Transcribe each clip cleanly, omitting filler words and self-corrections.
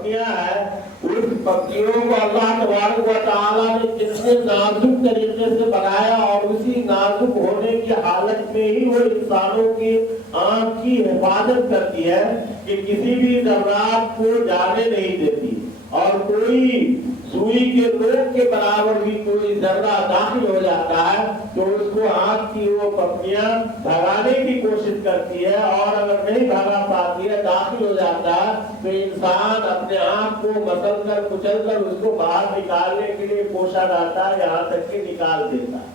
پکھیاں ہیں، اس پکھیوں کو اللہ تبارک و تعالیٰ نے کتنے نازک طریقے سے بنایا، اور اسی نازک ہونے کی حالت میں ہی وہ انسانوں کی آنکھ کی حفاظت کرتی ہے کہ کسی بھی ذرات کو جانے نہیں دیتی، اور کوئی سوئی کے نوک کے برابر بھی کوئی ذرہ داخل ہو جاتا ہے تو اس کو آنکھ کی وہ پپڑیاں بھگانے کی کوشش کرتی ہے، اور اگر نہیں بھگا پاتی ہے، داخل ہو جاتا ہے تو انسان اپنے آنکھ کو مسل کر کچل کر اس کو باہر نکالنے کے لیے کوشاں ڈالتا ہے، یہاں تک کہ نکال دیتا ہے۔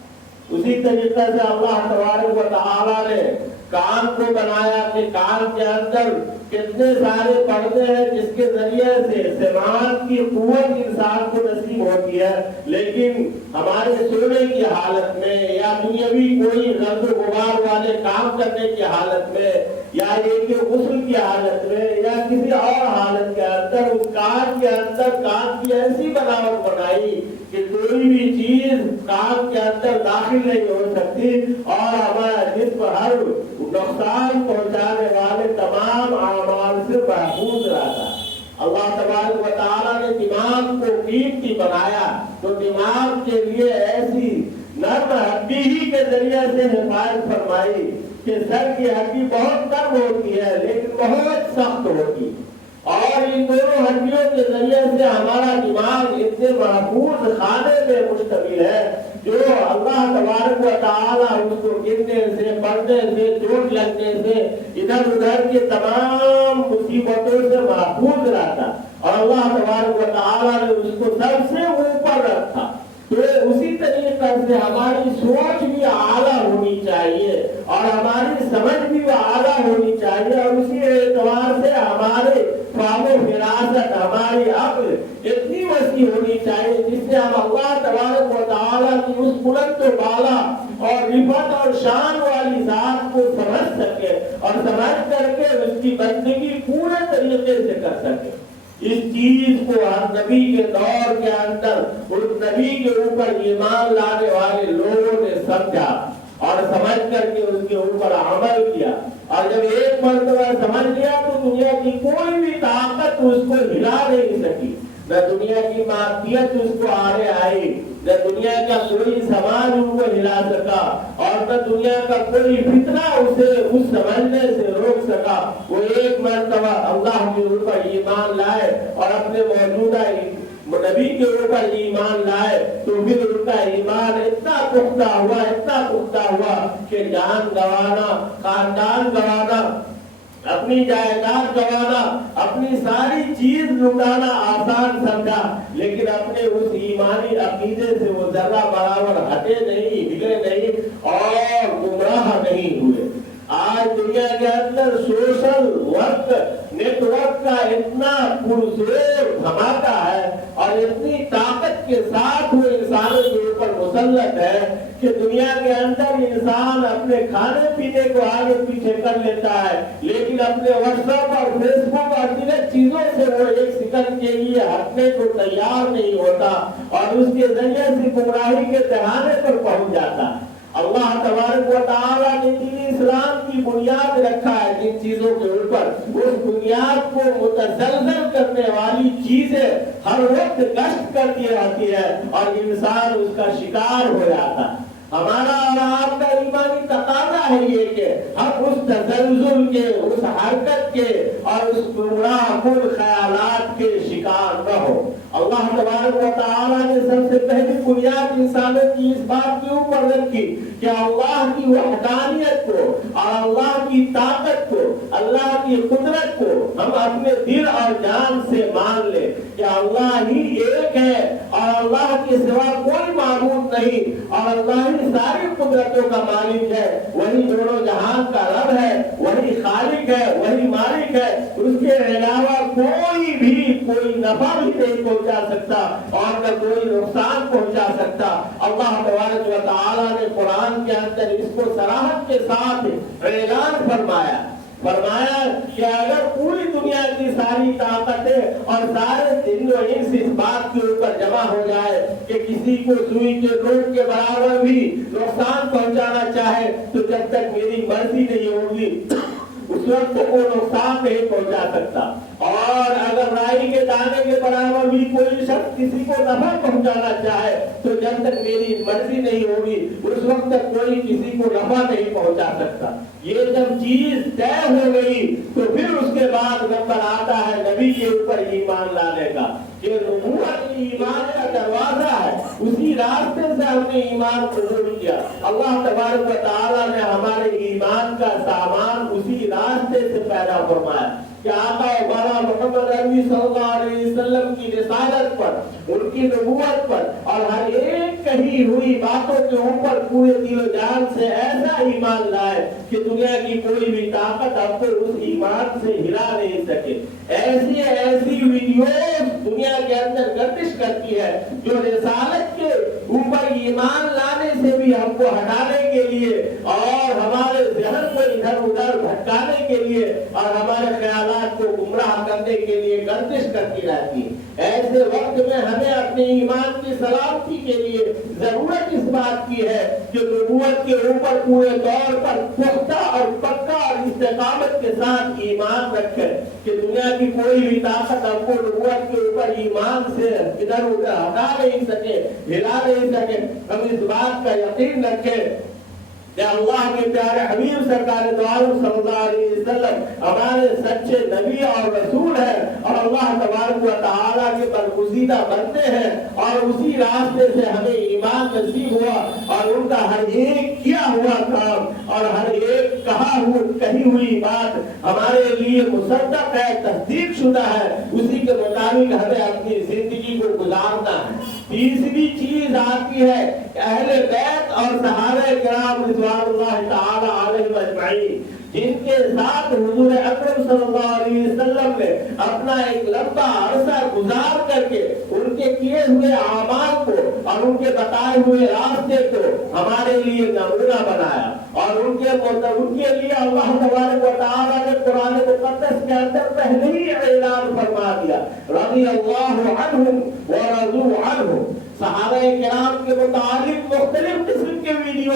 اسی طریقے سے اللہ تبارک و تعالیٰ نے کان کو بنایا کہ کان کے اندر کتنے سارے پردے ہیں جس کے ذریعے سے سماعت کی قوت انسان کو نصیب ہوتی ہے، لیکن ہمارے سونے کی حالت میں یا دنیاوی کوئی گرد و غبار والے کام کرنے کی حالت میں یا یہ کہ غسل کی حالت میں یا کسی اور حالت کے اندر اس کان کے اندر کان کی ایسی بناوٹ بنائی کہ کوئی بھی چیز کان کے اندر داخل نہیں ہو سکتی، اور ہمارا جسم ہر نقصان پہنچانے والے تمام اعمال سے محفوظ رہتا۔ اللہ تبارک و تعالیٰ نے دماغ کو قیمتی بنایا تو دماغ کے لیے ایسی نرم ہڈی ہی کے ذریعے سے حفاظت فرمائی کہ سر کی ہڈی بہت نرم ہوتی ہے لیکن بہت سخت ہوتی، اور ان دونوں ہڈیوں کے ذریعے سے ہمارا دماغ اتنے محفوظ خانے میں مشتمل ہے جو اللہ تبارک و تعالیٰ اس کو گرنے سے، پڑنے سے، چوٹ لگنے سے، ادھر ادھر کے تمام مصیبتوں سے محفوظ رہتا، اور اللہ تبارک و تعالیٰ نے اس کو سب سے اوپر رکھا۔ تو اسی طریقے سے ہماری سوچ بھی اعلیٰ ہونی چاہیے اور ہماری سمجھ بھی اعلیٰ ہونی چاہیے، اور اسی اعتبار سے ہمارے فہم و فراست، ہماری عقل اتنی وسیع ہونی چاہیے جس سے ہم اللہ تبارک و تعالیٰ کی اس بلند و بالا اور رفعت اور شان والی ذات کو سمجھ سکے، اور سمجھ کر کے اس کی بندگی پورے طریقے سے کر سکے۔ اس چیز کو ہر نبی کے دور کے اندر اس نبی کے اوپر ایمان لانے والے لوگوں نے سمجھا اور سمجھ کر کے اس کے اوپر عمل کیا، اور جب ایک مرتبہ سمجھ لیا تو دنیا کی کوئی بھی طاقت اس کو ہلا نہیں سکی، نہ دنیا کی معافیت اس کو آڑے آئی، نہ دنیا کا کوئی سماج ان کو ہلا سکا، اور نہ دنیا کا کوئی فتنہ اسے اس سمجھنے سے روک سکا۔ وہ ایک مرتبہ اللہ کے اوپر ایمان لائے اور اپنے موجودہ نبی کے اوپر ایمان لائے تو پھر ان کا ایمان اتنا پختہ ہوا کہ جان گوانا، خاندان گوانا، اپنی جائیداد گوانا، اپنی ساری چیز لٹانا آسان سمجھا، لیکن اپنے اس ایمانی عقیدے سے وہ ذرہ برابر ہٹے نہیں، ہلے نہیں اور گمراہ نہیں ہوئے۔ آج دنیا کے اندر سوشل ورک نیٹ ورک کا اتنا پرزور دھماکہ ہے اور اتنی طاقت کے ساتھ وہ انسانوں کے اوپر مسلط ہے کہ دنیا کے اندر انسان اپنے کھانے پینے کو آگے پیچھے کر لیتا ہے، لیکن اپنے واٹس ایپ اور فیس بک اور دیگر چیزوں سے وہ ایک سیکنڈ کے لیے ہٹنے کو تیار نہیں ہوتا، اور اس کے ذریعے سے گمراہی کے دہانے پر پہنچ جاتا ہے۔ اللہ تبارک و تعالیٰ نے دین اسلام کی بنیاد رکھا ہے جن چیزوں کے اوپر، اس بنیاد کو متزلزل کرنے والی چیزیں ہر وقت گشت کرتی رہتی ہے اور انسان اس کا شکار ہو جاتا ہے۔ ہمارا اور آپ کا ایمانی تقاضا ہے یہ کہ ہم اس تزلزل کے، اس حرکت کے اور اس گمراہ کن خیالات کے شکار نہ ہو۔ اللہ تبارک و تعالیٰ نے سب سے پہلی بنیاد انسانوں کی اس بات کے اوپر رکھی کہ اللہ کی وحدانیت کو اور اللہ کی طاقت کو، اللہ کی قدرت کو ہم اپنے دل اور جان سے مان لیں کہ اللہ ہی ایک ہے اور اللہ کے سوا کوئی معبود نہیں، اور اللہ ہی ساری قدرتوں کا مالک ہے، وہی دونوں جہان کا رب ہے، وہی خالق ہے، وہی مالک ہے، اس کے علاوہ کوئی بھی کوئی نفع بھی نہیں پہنچا سکتا اور نہ کوئی نقصان پہنچا سکتا۔ اللہ تبارک و تعالیٰ نے قرآن کے اندر اس کو صراحت کے ساتھ اعلان فرمایا کہ اگر پوری دنیا کی ساری طاقتیں اور سارے جن و انس اس بات کے اوپر جمع ہو جائے کہ کسی کو سوئی کے نوک کے برابر بھی نقصان پہنچانا چاہے تو جب تک میری مرضی نہیں ہوگی उस वक्त को नुकसान नहीं पहुंचा सकता। और अगर राई के दाने के बराबर भी कोई शख्स किसी को नफा पहुंचाना चाहे तो जब तक मेरी मर्जी नहीं होगी उस वक्त तक कोई किसी को नफा नहीं पहुंचा सकता। ये जब चीज तय हो गई तो फिर उसके बाद नंबर आता है नबी के ऊपर ईमान लाने का, कि नबूवत ईमान का दरवाजा है, उसी रास्ते से हमने ईमान कबूल किया। अल्लाह तबारक व तआला ने हमारे ईमान का सामान उसी रास्ते से पैदा फरमाया कि आका मौलाना मोहम्मद अरबी सल्लल्लाहु अलैहि वसल्लम की रिसालत पर, उनकी नबूवत पर और हर एक कही हुई बातों के ऊपर पूरे दिल जान से ऐसा ईमान लाए कि दुनिया की कोई भी ताकत आपको उस ईमान से हिला नहीं सके। ऐसी ऐसी वीडियोस दुनिया के अंदर गर्दिश करती है जो रिसालत के ऊपर ईमान लाने से भी हमको हटाने के लिए और हमारे ज़हन को इधर उधर भटकाने के लिए और हमारे ख्यालात को गुमराह करने के लिए गर्दिश करती रहती है। ऐसे वक्त में हमें अपने ईमान की सलामती के लिए जरूरत इस बात की है कि नबूवत के ऊपर पूरे तौर पर पुख्ता और पक्का और इस्तेकामत के साथ ईमान रखें कि दुनिया की कोई भी ताकत हमको नबूवत के ऊपर ईमान से इधर उधर हटा नहीं सके, हिला नहीं सके। हम इस बात का यकीन रखें कि अल्लाह के प्यारे हबीब सरकार दो आलम सल्लल्लाहु अलैहि वसल्लम हमारे सच्चे नबी और रसूल हैं और अल्लाह तबारक व तआला के बरगुज़ीदा बंदे हैं और उसी रास्ते से हमें ईमान नसीब हुआ और उनका हर एक किया हुआ काम और हर एक कही हुई बात हमारे लिए मुसद्दक है, तस्दीक शुदा है। उसी के मुताबिक हमें अपनी जिंदगी को गुजारना है। तीसरी चीज आती है अहले बैत और सहाबा किराम रिज़वानुल्लाह तआला अलैहिम अजमईन, जिनके साथ हुजूर अकरम सल्लल्लाहु अलैहि वसल्लम ने अपना एक लंबा अरसा गुजार करके उनके किए हुए आमाल को और उनके बताए हुए रास्ते को हमारे लिए नमूना बनाया और उनके लिए अल्लाह तबारक व तआला ने कुरान मुक़द्दस के अंदर पहले ही ऐलान फरमा दिया, रज़ियल्लाहु अन्हुम व रज़ू अन्हु। सहाबाए किराम के मुतालिक मुख्तलिफ किस्म के वीडियो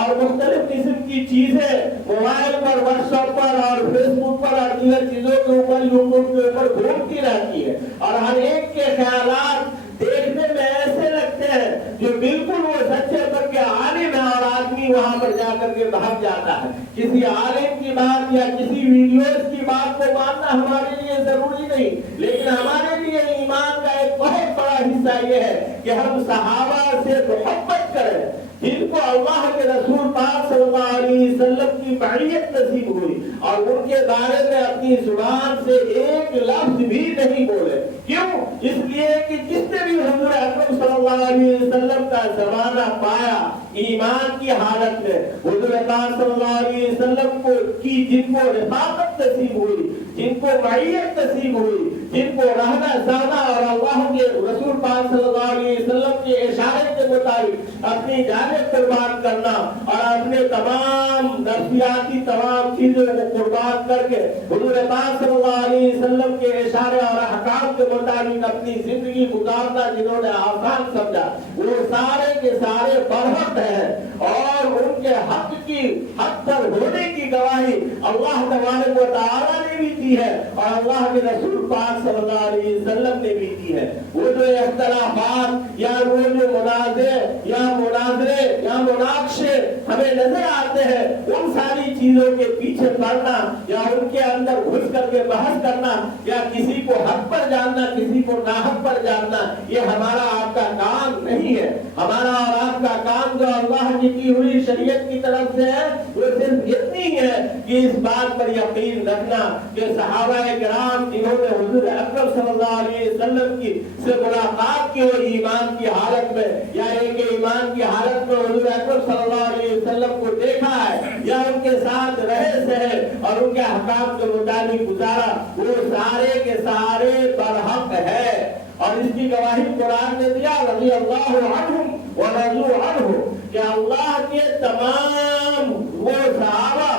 और मुख्तलिफ किस्म की चीजें मोबाइल पर, व्हाट्सएप पर और फेसबुक पर और दीगर चीजों के ऊपर, यूट्यूब के ऊपर घूमती रहती है और हर एक के ख्यालात देखने में ऐसे लगते हैं जो बिल्कुल वो सच्चे पर के आलिम है और आदमी वहां पर जाकर के भाग जाता है। किसी आलिम की बात या किसी वीडियोस की बात को मानना हमारे लिए जरूरी नहीं, लेकिन हमारे लिए ईमान का एक बहुत बड़ा हिस्सा ये है कि हम सहाबा से मोहब्बत करें जिनको अल्लाह के रसूल पाक सल्लल्लाहु अलैहि वसल्लम की मईयत नसीब हुई और उनके बारे में अपनी जुबान से एक लफ्ज भी नहीं बोले। क्यों? इसलिए कि जिसने भी हुजूर अकरम सल्लल्लाहु अलैहि वसल्लम का जमाना पाया ईमान की हालत में, हुजूर पाक सल्लल्लाहु अलैहि वसल्लम को की जिनको रिफाकत नसीब हुई, जिनको मईयत नसीब हुई, जिनको रहना सहना और अल्लाह के रसूल पाक सल्लल्लाहु अलैहि वसल्लम के इशारे के मुताबिक अपनी जाने कुर्बान करना और अपने तमाम नफ्सियाती तमाम चीजों को कुर्बान करके हुजूर पाक सल्लल्लाहु अलैहि वसल्लम के इशारे और अहकाम के मुताबिक अपनी जिंदगी गुजारना जिन्होंने आसान समझा, वो सारे के सारे बरहक हैं और उनके हक पर होने की गवाही अल्लाह तबारक व तआला ने भी दी है और अल्लाह के रसूल पाक सल्लल्लाहु अलैहि वसल्लम ने भी दी है। वो जो इख्तिलाफात या वो जो मुनाजरे या मुनाक़शे हमें नजर आते हैं, उन सारी चीजों के पीछे पड़ना या उनके अंदर घुस करके बहस करना या किसी को हक पर जानना, किसी को नाहक पर जानना, ये हमारा आपका काम नहीं है। हमारा और आपका काम जो अल्लाह की हुई शरीयत की तरफ से है वो सिर्फ इतनी है कि इस बात पर यकीन रखना कि सहाबाए किराम जिन्होंने हुजूर अकरम सल्लल्लाहु अलैहि वसल्लम की से मुलाकात की और ईमान की हालत में या एक ईमान की हालत में हुजूर अकरम सल्लल्लाहु अलैहि वसल्लम को देखा है या उनके साथ रहे सहे और उनके अहकाम के मुताबिक गुजारा, वो सारे के सारे बरहक है और इसकी गवाही कुरान ने दिया, रज़ियल्लाहु अन्हुम व रज़ू अन्हु, कि अल्लाह के तमाम वो सहाबा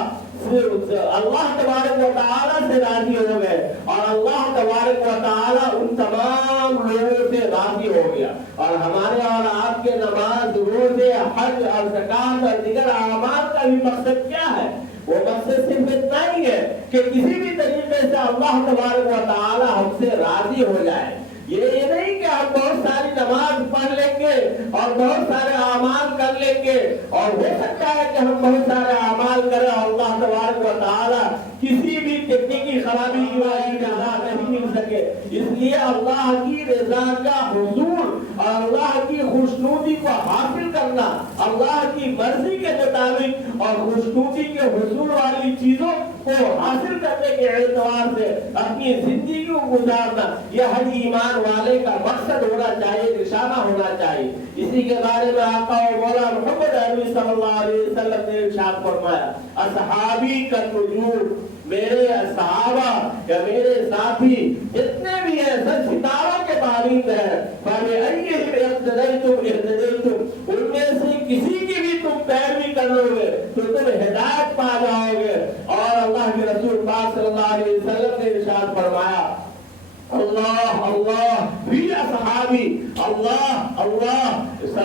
अल्लाह तबारक व तआला से राजी हो गए और अल्लाह तबारक व तआला उन तमाम लोगों से राजी हो गया। और हमारे और आपके नमाज, रोजे, हज और ज़कात और दीगर अमाल का भी मकसद क्या है? वो मकसद सिर्फ इतना ही है कि किसी भी तरीके से अल्लाह तबारक व तआला हमसे राजी हो जाए। ये नहीं कि हम बहुत सारी नमाज पढ़ लेंगे और बहुत सारे अमाल कर लेंगे, और हो सकता है कि हम बहुत सारे अमाल करें, अल्लाह तबारक व तआला किसी भी तकनीकी खराबी की वजह से रजा नहीं मिल सके। इसलिए अल्लाह की रजा का हुजूर और अल्लाह की खुशनुदी को हासिल करना, अल्लाह की मर्जी के मुताबिक और खुशनुदी के हुजूर वाली चीजों को हासिल करने के एतबार से अपनी जिंदगी को गुजारना, यह हर ईमान वाले का मकसद होना चाहिए, निशाना होना चाहिए। इसी के बारे में आका और मौला मोहम्मद अरबी सल्लल्लाहु अलैहि वसल्लम ने इरशाद फरमाया, असहाबी का नुजूम, मेरे सहाबा या मेरे साथी जितने भी हैं सब सितारों के मालिक हैं। उनमें से किसी की भी तुम पैरवी कर लोगे तो तुम हिदायत पा जाओगे। और अल्लाह के रसूल पाक सल्लल्लाहु अलैहि वसल्लम ने इरशाद फरमाया, अल्लाह अल्लाह भी असहाबी, अल्लाह अल्लाह,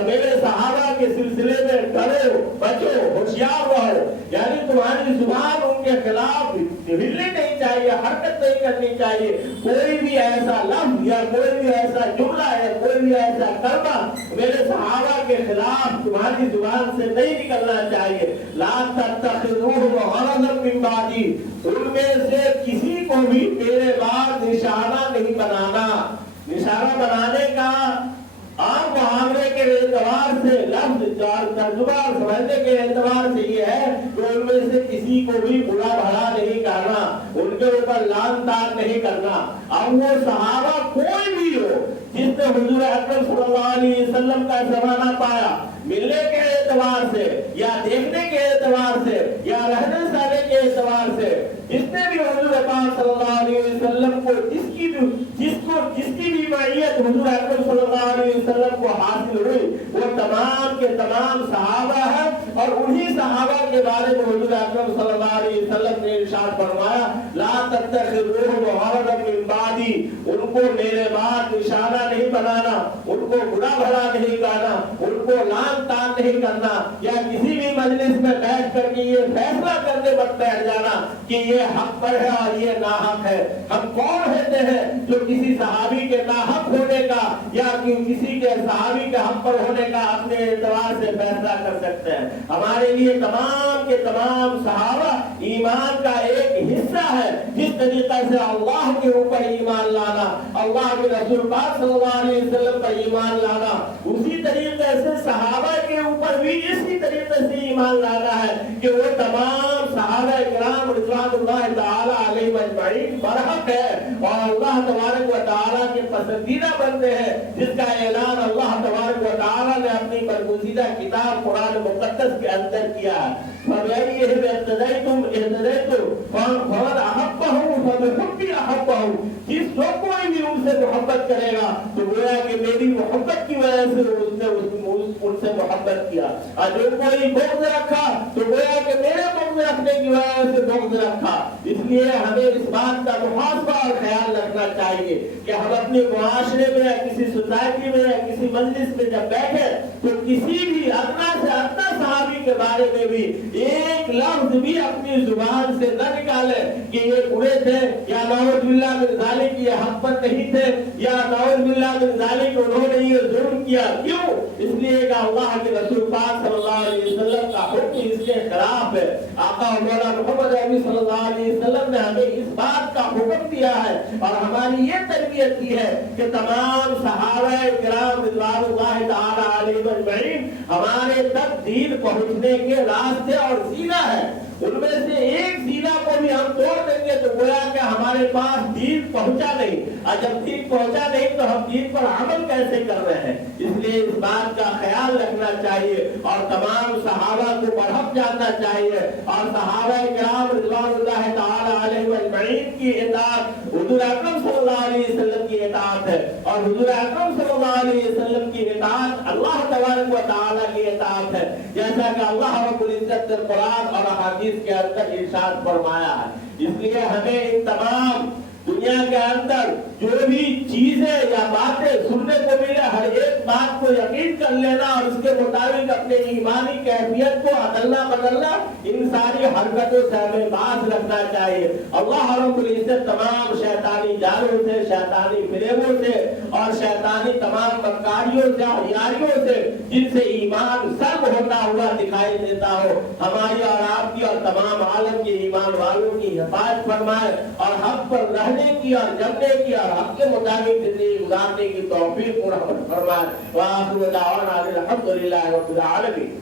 मेरे सहाबा के सिलसिले में डरो, बचो, होशियार रहो। यानी तुम्हारी जुबान उनके खिलाफ हिलनी नहीं चाहिए, हरकत नहीं करनी चाहिए। कोई भी ऐसा लफ्ज या कोई भी ऐसा जुमला या कोई भी ऐसा कर्मा मेरे सहाबा के खिलाफ तुम्हारी जुबान से नहीं निकलना चाहिए। ला तत्तखिज़ूहुम गरज़न मिन बादी, उनमें से किसी को भी मेरे बाद निशाना नहीं बनाना। निशाना बनाने का आम मुहावरे के एतबार से, लफ्ज तर्जुमा समझने के एतबार से ये है कि उनमें से किसी को भी बुरा भला नहीं करना, उनके ऊपर लान तान नहीं करना। अब वो सहाबा कोई भी हो जिसने हुजूर अकरम सल्लल्लाहु अलैहि वसल्लम का जमाना पाया, मिलने के एतबार से या देखने के एतबार से या रहने सहने के एतबार से, जिसने भी हुजूर पाक सल्लल्लाहु अलैहि वसल्लम को जिसकी भी मैयत हुजूर अकरम सल्लल्लाहु अलैहि वसल्लम को हासिल हुई, वो तमाम के तमाम सहाबा है। और उन्हीं सहाबा के बारे में हुजूर अकरम सल्लल्लाहु अलैहि वसल्लम ने इरशाद फरमाया, ला तत्तखिज़ूहुम गरज़न मिन बादी, उनको मेरे बाद निशाना नहीं बनाना, उनको बुरा भला नहीं कहना, उनको लान तान नहीं करना, या किसी भी मजलिस में बैठ करके ये फैसला करने मत बैठ जाना कि ये हक पर है और ये नाहक है। हम कौन होते हैं जो किसी सहाबी के नाहक होने का या किसी के सहाबी के हक पर होने का अपने एतबार से फैसला कर सकते हैं। हमारे लिए तमाम के तमाम सहाबा ईमान का एक हिस्सा है। जिस तरीका से अल्लाह के ऊपर ईमान लाना, अल्लाह के रसूल पाक सल्लल्लाहु अलैहि वसल्लम पर ईमान लाना, उसी तरीके से सहाबा के ऊपर भी इसी तरीके से ईमान लाना है कि वो तमाम सहाबा किराम रिज़वानुल्लाह तआला अलैहिम अजमईन बरहक है और अल्लाह तबारक व तआला के पसंदीदा बंदे हैं, जिसका ऐलान अल्लाह तबारक व तआला ने अपनी बरगुज़ीदा किताब कुरान मुक़द्दस के अंदर किया है। फबिअय्यिहिम इक़्तदैतुम इह्तदैतु फमन अहब्बहु फबिहुब्बि अहब्बहु, जिस जो कोई भी उनसे मोहब्बत करेगा तो गोया कि मेरी मोहब्बत की वजह से उसने उनसे मोहब्बत किया, और जो कोई बुग़्ज़ रखा तो गोया कि मेरे बुग़्ज़ रखने की वजह से बुग़्ज़ रखा। इसलिए हमें इस बात का मुहासबा और ख्याल रखना चाहिए कि हम अपने मुआशरे में या किसी सोसाइटी में या किसी मजलिस में जब बैठे तो किसी भी अदना से अदना सहाबी के बारे में भी एक लफ्ज भी अपनी जुबान से न निकाले कि ये बुरे थे या नऊज़ बिल्लाह मिन ज़ालिक ये हक पर नहीं थे या नऊज़ बिल्लाह मिन ज़ालिक उन्होंने ये जुर्म किया। क्यों? इसलिए कि अल्लाह के रसूल पाक सल्लल्लाहु अलैहि वसल्लम का हुक्म इसके खिलाफ है। आका मौला मोहम्मद अरबी सल्लल्लाहु अलैहि वसल्लम ने हमें इस बात का हुक्म दिया है और हमारी ये तरबियत की है कि तमाम सहाबा किराम रिज़वानुल्लाह तआला अलैहिम अजमईन हमारे तक दीन पहुंचने के रास्ते और जीना है। उनमें से एक जीना को भी हम तोड़ देंगे तो गोया कि हमारे पास दीन पहुंचा नहीं, और जब दीन पहुंचा नहीं तो हम दीन पर अमल कैसे कर रहे हैं। इसलिए इस बात का ख्याल रखना चाहिए और तमाम सहाबा को बढ़प जानना चाहिए और सहाबा किराम रिज़वानुल्लाह तआला अलैहिम अजमईन की इताअत हुजूर अकरम सल्लल्लाहु अलैहि वसल्लम की इताअत है और हुजूर अकरम सल्लल्लाहु अलैहि वसल्लम की इताअत अल्लाह तबारक व तआला की इताअत है, जैसा कि अल्लाह रब्बुल इज्जत ने कुरान और हदीस के अंदर इरशाद फरमाया है। इसलिए हमें इन तमाम दुनिया के अंदर जो भी चीजें या बातें सुनने को मिले हर एक बात को यकीन कर लेना और उसके मुताबिक अपने ईमानी कैफियत को अदलना बदलना, इन सारी हरकतों से हमें बाज रखना चाहिए। अल्लाह रब्बुल इज्जत तमाम शैतानी जालों से, शैतानी फिरेबों से और शैतानी तमाम मक्कारियों से और यारियों से जिनसे ईमान सर्व होता हुआ दिखाई देता हो, हमारी और आपकी और तमाम आलम के ईमान वालों की हिफाजत फरमाए और हक पर रहने की और जमने की और हक के मुताबिक जिंदगी गुजारने की तौफीक फरमाए। व आखिर दावाना अल्हम्दुलिल्लाहि रब्बिल आलमीन।